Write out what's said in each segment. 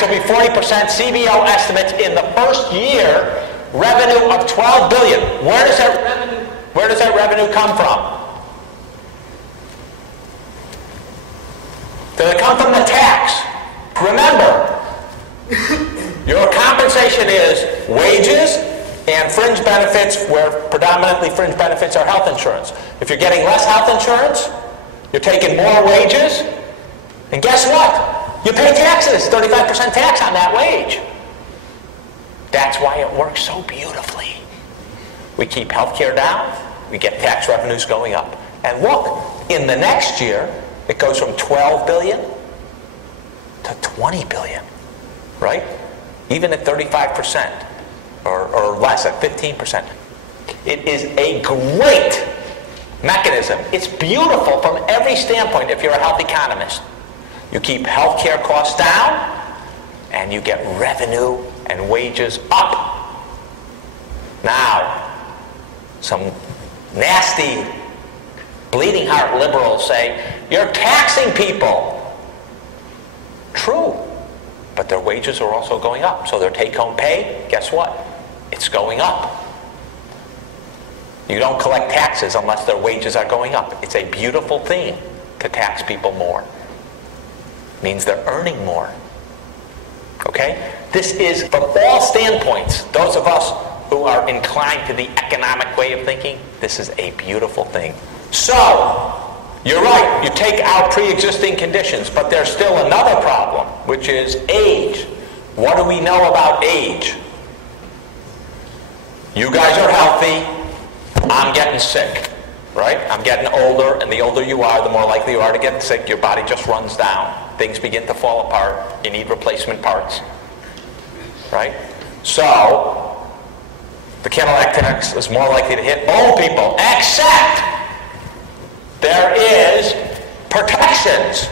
tax will be 40%. CBO estimates in the first year revenue of $12 billion. Where does that revenue come from? Does it come from the tax? Remember, your compensation is wages and fringe benefits, where predominantly fringe benefits are health insurance. If you're getting less health insurance, you're taking more wages, and guess what? You pay taxes, 35% tax on that wage. That's why it works so beautifully. We keep healthcare down, we get tax revenues going up. And look, in the next year, it goes from 12 billion to 20 billion, right? Even at 35% or less, at 15%. It is a great mechanism. It's beautiful from every standpoint if you're a health economist. You keep healthcare costs down, and you get revenue and wages up. Now, some nasty, bleeding heart liberals say, you're taxing people. True, but their wages are also going up. So their take-home pay, guess what? It's going up. You don't collect taxes unless their wages are going up. It's a beautiful thing to tax people more. It means they're earning more. Okay? This is, from all standpoints, those of us who are inclined to the economic way of thinking, this is a beautiful thing. So, you're right, you take out pre-existing conditions, but there's still another problem, which is age. What do we know about age? You guys are healthy, I'm getting sick, right? I'm getting older, and the older you are, the more likely you are to get sick. Your body just runs down. Things begin to fall apart. You need replacement parts, right? So, the Cadillac tax is more likely to hit old people, except there is protections.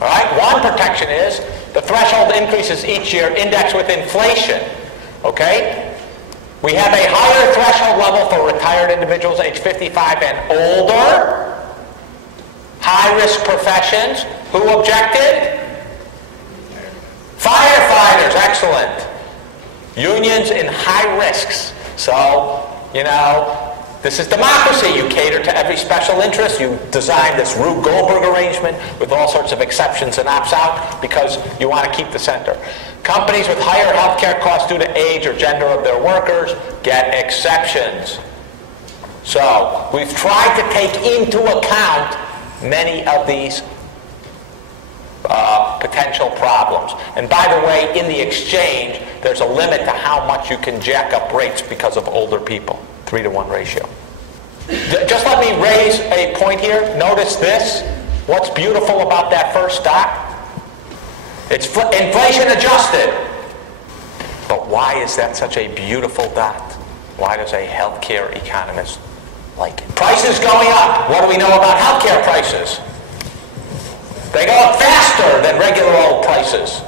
All right? One protection is the threshold increases each year indexed with inflation. Okay? We have a higher threshold level for retired individuals age 55 and older. High-risk professions. Who objected? Firefighters. Excellent. Unions in high risks. So, you know, this is democracy. You cater to every special interest. You design this Rube Goldberg arrangement with all sorts of exceptions and opts-out because you want to keep the center. Companies with higher health care costs due to age or gender of their workers get exceptions. So we've tried to take into account many of these potential problems. And by the way, in the exchange, there's a limit to how much you can jack up rates because of older people. 3-to-1 ratio. Just let me raise a point here. Notice this. What's beautiful about that first dot? It's inflation adjusted. But why is that such a beautiful dot? Why does a healthcare economist like it? Prices going up. What do we know about healthcare prices? They go up faster than regular old prices.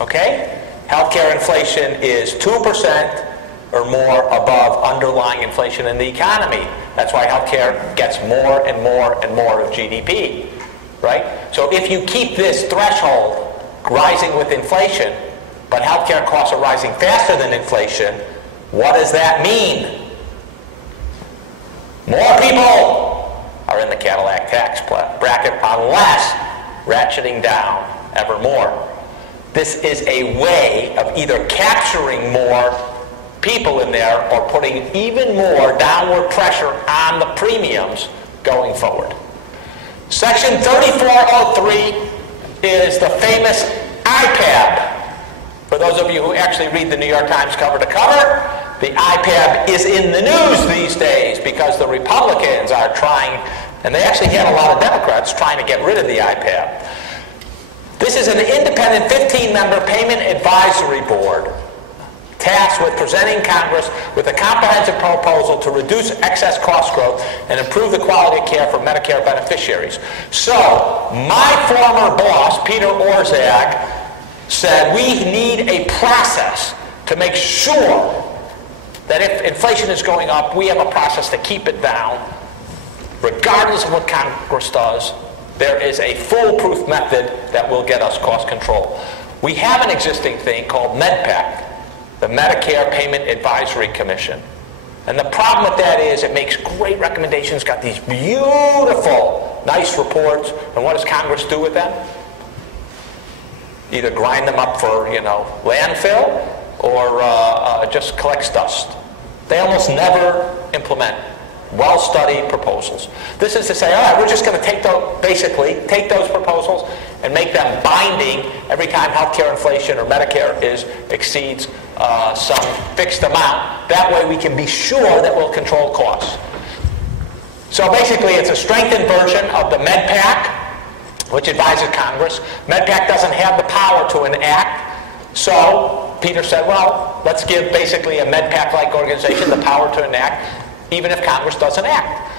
Okay? Healthcare inflation is 2% or more above underlying inflation in the economy. That's why healthcare gets more and more and more of GDP, right? So if you keep this threshold rising with inflation, but healthcare costs are rising faster than inflation, what does that mean? More people are in the Cadillac tax bracket unless ratcheting down ever more. This is a way of either capturing more people in there or putting even more downward pressure on the premiums going forward. Section 3403 is the famous IPAB. For those of you who actually read the New York Times cover to cover, the IPAB is in the news these days because the Republicans are trying, and they actually had a lot of Democrats trying to get rid of the IPAB. This is an independent 15-member payment advisory board tasked with presenting Congress with a comprehensive proposal to reduce excess cost growth and improve the quality of care for Medicare beneficiaries. So, my former boss, Peter Orszag, said we need a process to make sure that if inflation is going up, we have a process to keep it down. Regardless of what Congress does, there is a foolproof method that will get us cost control. We have an existing thing called MedPAC, the Medicare Payment Advisory Commission. And the problem with that is it makes great recommendations, got these beautiful, nice reports, and what does Congress do with them? Either grind them up for, landfill, or just collects dust. They almost never implement well-studied proposals. This is to say, all right, we're just going to take those proposals and make them binding every time healthcare inflation or Medicare exceeds some fixed amount. That way we can be sure that we'll control costs. So basically it's a strengthened version of the MedPAC, which advises Congress. MedPAC doesn't have the power to enact, so Peter said, well, let's give basically a MedPAC-like organization the power to enact, even if Congress doesn't act.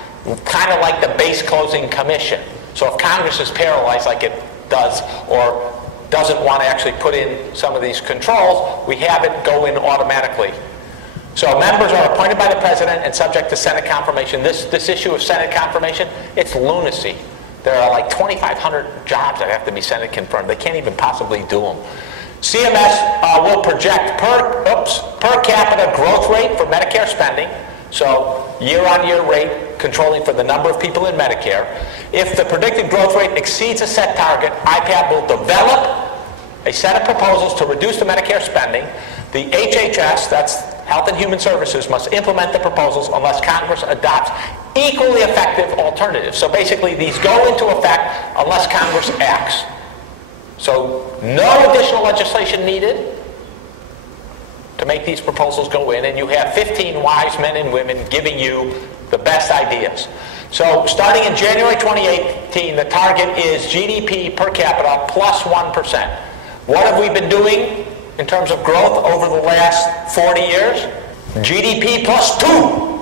Kind of like the base closing commission. So if Congress is paralyzed like it does, or doesn't want to actually put in some of these controls, we have it go in automatically. So members are appointed by the president and subject to Senate confirmation. This issue of Senate confirmation, it's lunacy. There are like 2,500 jobs that have to be Senate confirmed. They can't even possibly do them. CMS will project per capita growth rate for Medicare spending, so year-on-year rate controlling for the number of people in Medicare. If the predicted growth rate exceeds a set target, IPAB will develop a set of proposals to reduce the Medicare spending. The HHS, that's Health and Human Services, must implement the proposals unless Congress adopts equally effective alternatives. So basically these go into effect unless Congress acts. So no additional legislation needed to make these proposals go in, and you have 15 wise men and women giving you the best ideas. So starting in January 2018, the target is GDP per capita plus 1%. What have we been doing in terms of growth over the last 40 years? GDP plus 2.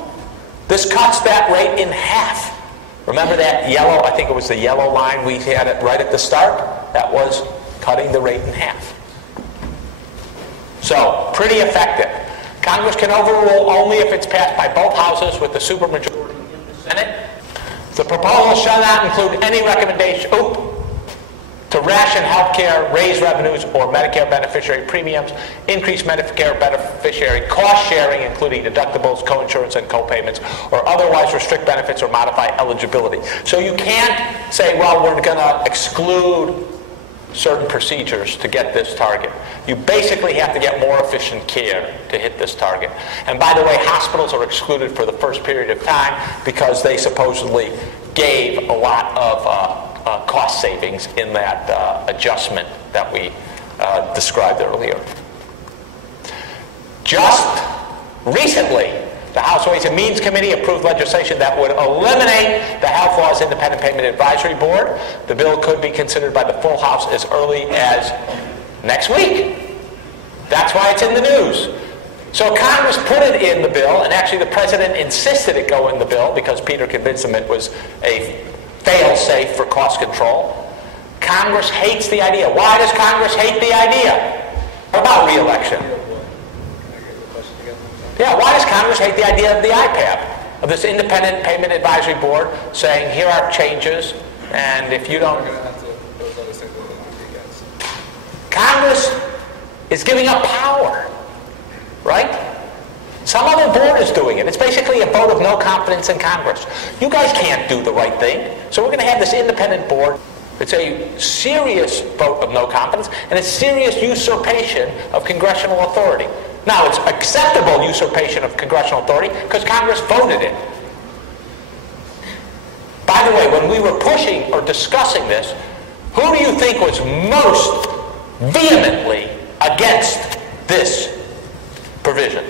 This cuts that rate in half. Remember that yellow, I think it was the yellow line we had it right at the start? That was cutting the rate in half. So, pretty effective. Congress can overrule only if it's passed by both houses with the supermajority in the Senate. The proposal shall not include any recommendation to ration health care, raise revenues or Medicare beneficiary premiums, increase Medicare beneficiary cost sharing, including deductibles, coinsurance, and co-payments, or otherwise restrict benefits or modify eligibility. So you can't say, well, we're going to exclude certain procedures to get this target. You basically have to get more efficient care to hit this target. And by the way, hospitals are excluded for the first period of time because they supposedly gave a lot of cost savings in that adjustment that we described earlier. Just recently, the House Ways and Means Committee approved legislation that would eliminate the Health Law's Independent Payment Advisory Board. The bill could be considered by the full House as early as next week. That's why it's in the news. So Congress put it in the bill, and actually the president insisted it go in the bill because Peter convinced him it was a fail-safe for cost control. Congress hates the idea. Why does Congress hate the idea? What about re-election? Yeah, why does Congress hate the idea of the IPAB, of this Independent Payment Advisory Board, saying here are changes, and if you don't... Congress is giving up power, right? Some other board is doing it. It's basically a vote of no confidence in Congress. You guys can't do the right thing, so we're going to have this independent board. It's a serious vote of no confidence, and a serious usurpation of congressional authority. Now, it's acceptable usurpation of congressional authority because Congress voted it. By the way, when we were pushing or discussing this, who do you think was most vehemently against this provision?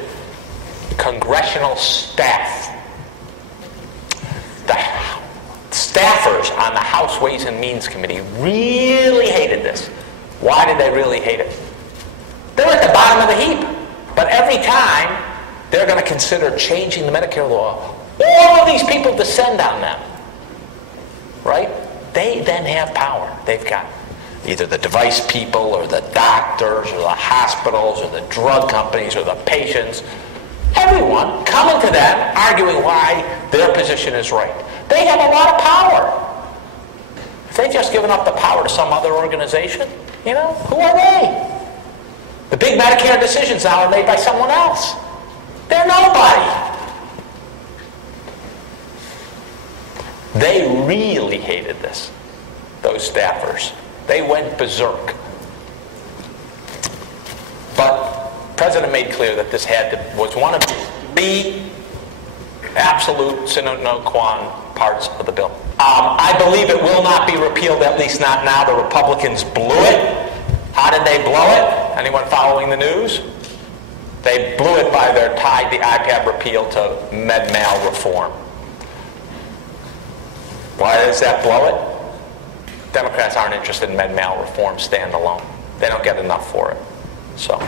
Congressional staff. The staffers on the House Ways and Means Committee really hated this. Why did they really hate it? They were at the bottom of the heap. But every time they're going to consider changing the Medicare law, all of these people descend on them, right? They then have power. They've got either the device people or the doctors or the hospitals or the drug companies or the patients. Everyone coming to them arguing why their position is right. They have a lot of power. If they'd just given up the power to some other organization, You know, who are they? The big Medicare decisions now are made by someone else. They're nobody. They really hated this, those staffers. They went berserk. But the President made clear that this was one of the absolute sine qua non parts of the bill. I believe it will not be repealed, at least not now. The Republicans blew it. How did they blow it? Anyone following the news? They blew it by their tied the IPAB repeal to med-mal reform. Why does that blow it? Democrats aren't interested in med-mal reform standalone. They don't get enough for it. So.